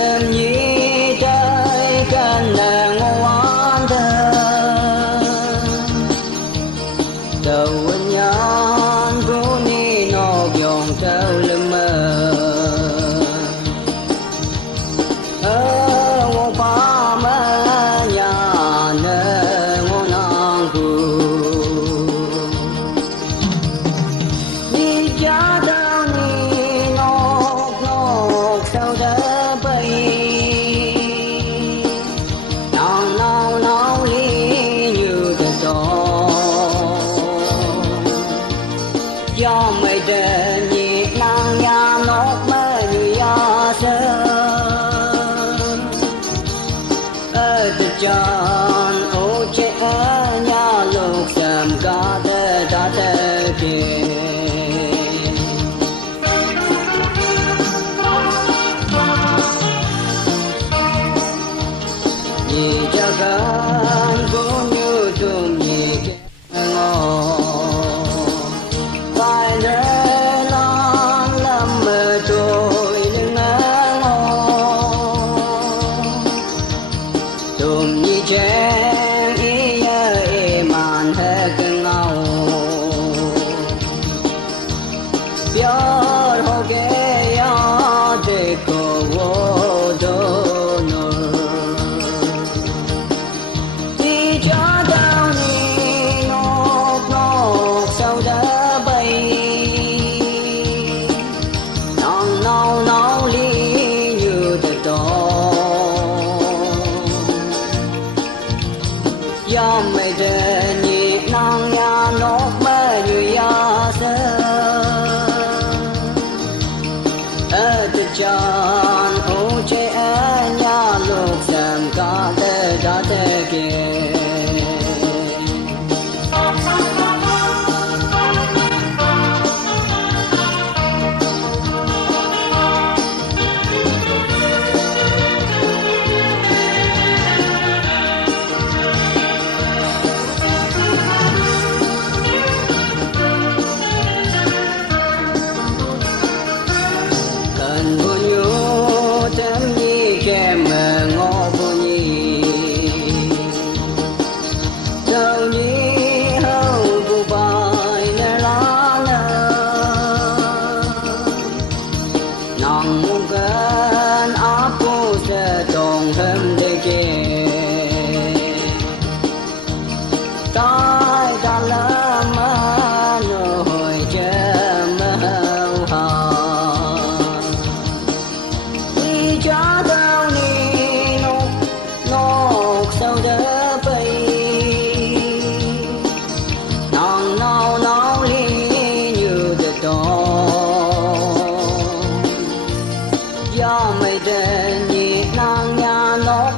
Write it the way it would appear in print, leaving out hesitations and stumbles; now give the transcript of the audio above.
đêm nhí trái can nàng ngoan thơ đầu nhan vô ni nó dòng trao lâm mơ ngô ba mơ nhà nơ ngô nàng cu ni cha đau ni nọc nọc sao đỡ bay nàng nào nào lý như thế đó do mây đen nhịp nàng nhà nọc mơ như ya sơ ở từ tròn ô chế ở nhà lục sầm cá tê đã tê kia nhị cha gan cũng như tụm nhị ngô phải để non lâm mơ trôi lưng ngô tụm nhị chen ý ơi màn hết cơn ngâu biết hồ ghé ya để cô vô đô nô đi cho đau ni nọc nọc sao đỡ bay nàng nào nào lý như thế đó do mây đen nhịp nàng nhà nọc mơ như ya sơ ở từ tròn ô chế ở nhà lục sầm cá tê đã tê kia cần vô nhu thêm nhi kem mờ ngô vô nhi đâu nhi hâu vô bài nè lá nè nàng muốn gần áp cô sẽ tròn thêm để kề tai ta lỡ mơ nỗi chờ mơ hà cha đau ni nọc nọc sao đỡ bay nàng nào nào lý như thế đó do mây đen nhịp nàng nhà nọc